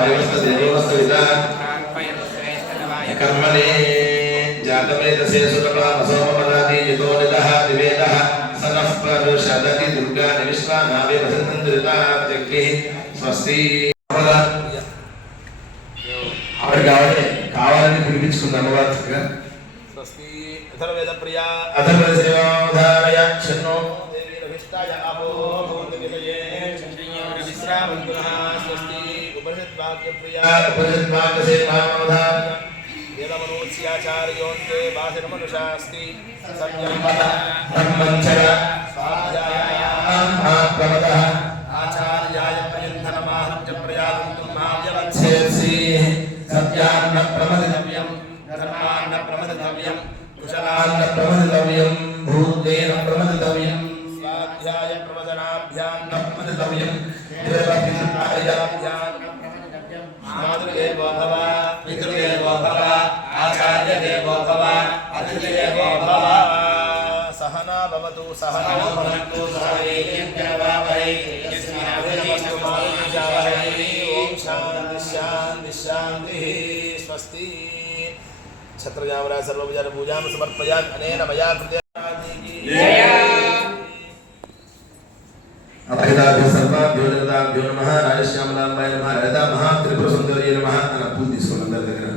वायुवस्त देवोवस्त विदा कर्मणे जातवेदसे सुतप्रामसोमपदाति यतो निदः दिवेदः स नः परुषदति दुर्गानि विश्वानावे वसन्तन्द्रिता जग्निः स्वस्ति ఆవిడ కావాలి కావాలని పిలిపించుకుంది అమ్మవారు చక్కగా స్వస్తి అథర్వేద ప్రియా అథర్వ సేవాధారయ శన్నో దేవి రవిష్టాయ అపో భూతవితయే విశ్రామంతునః वेदमनोच्याचार्योऽन्ते वासिर्मनुषास्ति ब्रह्मचर्याः आचार्याय पर्यन्धनमाहृत्य प्रयातुं माव्यवच्छेत्सि सत्यान्न प्रमदितव्यम् धर्मान्न प्रमदितव्यम् कुशलान्न प्रमदितव्यम् भूतेन प्रमदितव्यम् स्वाध्याय प्रमद ఓం శాంతి శాంతి శాంతి స్వస్తి. ఛత్రయామరా సర్వభుజాన పూజాం సమర్పయామి అనేన మయా అభయదాభ్య సర్వాభ్యో నిరతాభ్యో నమ. రాజశ్యామలాంబాయ నమ. లలితా మహా నమ అని పూజ తీసుకోండి అందరి దగ్గర.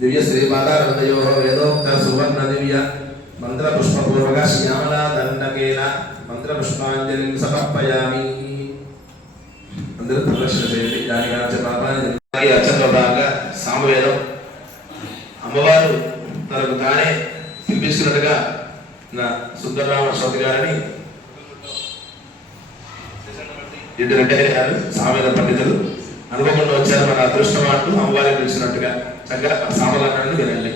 దివ్య శ్రీ మాతారవదయో వేదోక్త సువర్ణ దివ్య మంత్రపుష్పపూర్వక శ్యామలా దండకేన మంత్రపుష్పాంజలి సమర్పయామి. అందరూ ప్రదర్శన చేయండి. దానికి అర్చ అర్చనలో భాగంగా సామవేదం. అమ్మవారు తనకు తానే పిలిపిస్తున్నట్టుగా నా సుందరరామ శౌతి గారని ఇద్దరు రెడ్డి గారు సామవేద పండితులు. అనుకోకుండా వచ్చారు. మన అదృష్టం అంటూ అమ్మవారిని పిలిచినట్టుగా చక్కగా సామగాన్ని వినండి.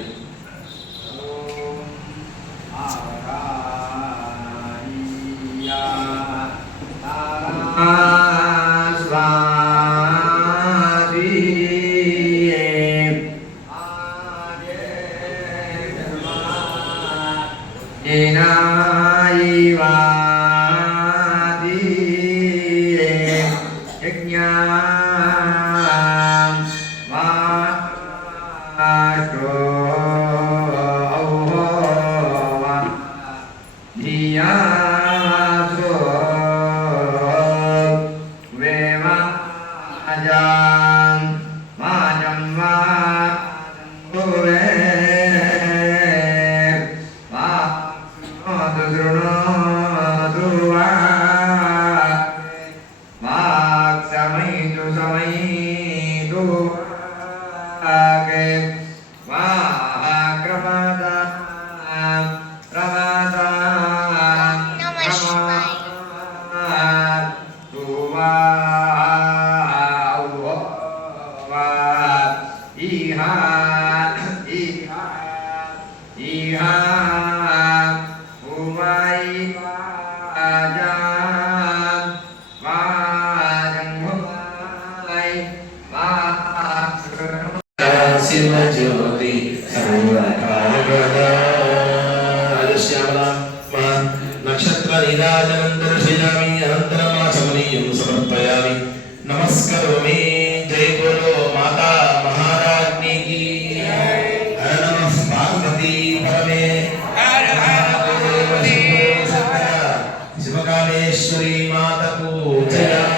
Gracias. शिवज्योति नक्षत्रनिराजनं दर्शयामि अनन्तरमासमनीयं समर्पयामि नमस्करोमि जय बोलो माता महाराज्ञी की हर नमः पार्वती परमे शिवकालेश्वरी माता को जया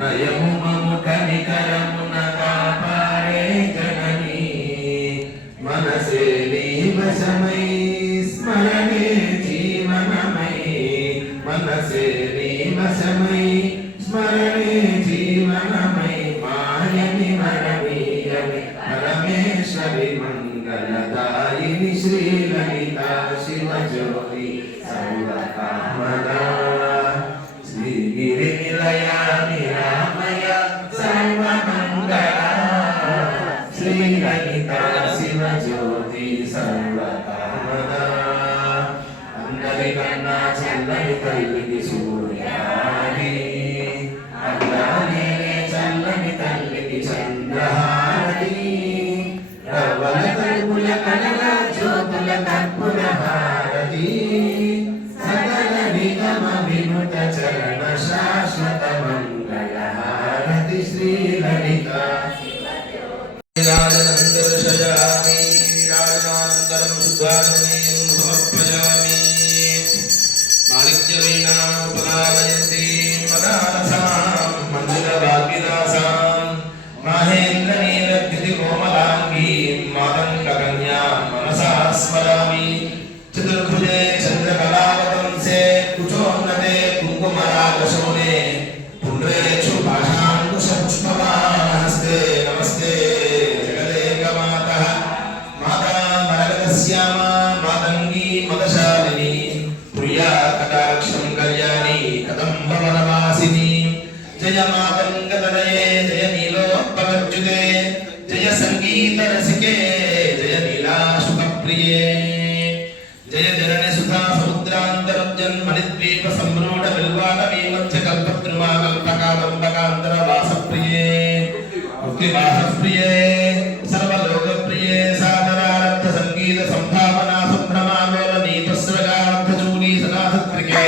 దయము మము కనికరమున కాపాడే జననీ. మనసే వశమై స్మరణే జీవనమై. మనసే వశమై స్మరణే జీవనమై. మాయని మరమీయమి పరమేశ్వరి మంగళదాయిని శివజ్యోతి అందరికన్నా చల్లని తల్లికి చల్లని తల్లికి రవ్వల తలుపుల జ్యోతుల కర్పూర హారతి సకల నిగమ వినుత చరణ మణిద్వీప సంభ్రూఢ బిల్వాట వీమధ్య కల్పద్రుమా కల్పకాదంబకాంతర వాసప్రియే ముక్తివాసప్రియే సర్వలోకప్రియే సాదరారబ్ధ సంగీత సంభావనా సంభ్రమాలోల నీతస్రగార్థ చూనీ సదాసత్రికే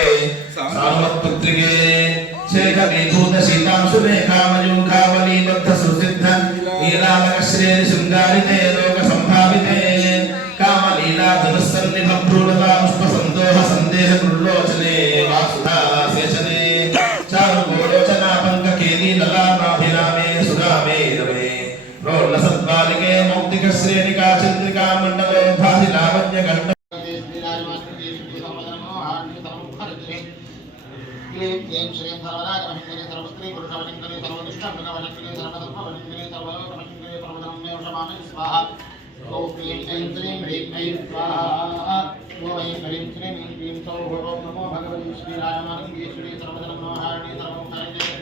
సామత్పుత్రికే శేఖ విభూత శీతాంశు రేఖామయూఖావళీ బద్ధ సుసిద్ధ నీలాలక శ్రే శృంగారితే లోక శ్రేణికా చంద్రికా మండలే భాసి లావణ్య గండ క్లీం క్లీం స్వాహ భగవతి సర్వధర్మహారిణి సర్వోపకారిణి క్లీం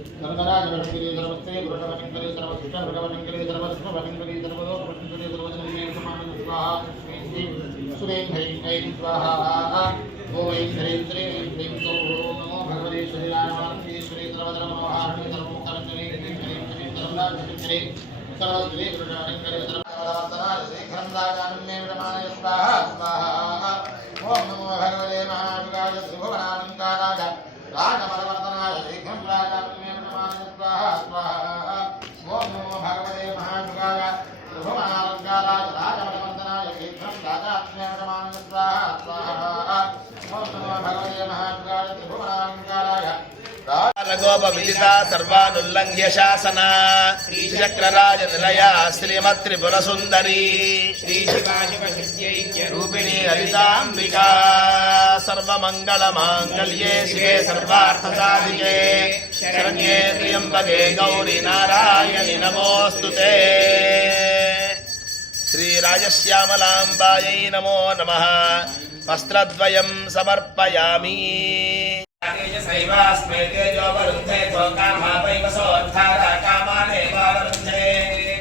శ్రీం సర్వరాజవలింకరే సర్వస్త్రీ పురుషవలింకరే సర్వదుష్టమృగవలింకరే సర్వధర్మవలింకరే సర్వలోకవలింకరే సర్వధర్మే వశమామి స్వాహ క్లీం క్లీం శ్రీం హ్రీం ఐం స్వాహ ఓ ఐం హ్రీం ఐం ఓం నమో భగవతే హ్రీం సర్వశ్రీ నగోపవిదితా సర్వానుల్లంఘ్య శాసన శ్రీచక్రరాజ నిలయా శ్రీమత్రిపుర సుందరీ శ్రీ రూపిణి లలితాంబికా సర్వమంగళ మాంగళ్యే శివే సర్వార్థ సాధికే శరణ్యే త్ర్యంబకే గౌరీ నారాయణి నమోస్తు శ్రీరాజశ్యామలాంబాయ నమో నమ. వస్త్రద్వయం సమర్పయామి. శైవాస్మే తేజో వరుంధే కామాపైవసోద్ధార కామానేవావరుంధే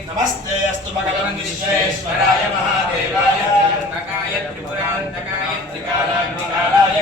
నమస్తే అస్తు భగవన్ విశ్వేశ్వరాయ మహాదేవాయ. నకాయ త్రిపురాంతకాయ త్రికాలాగ్నికాలాయ.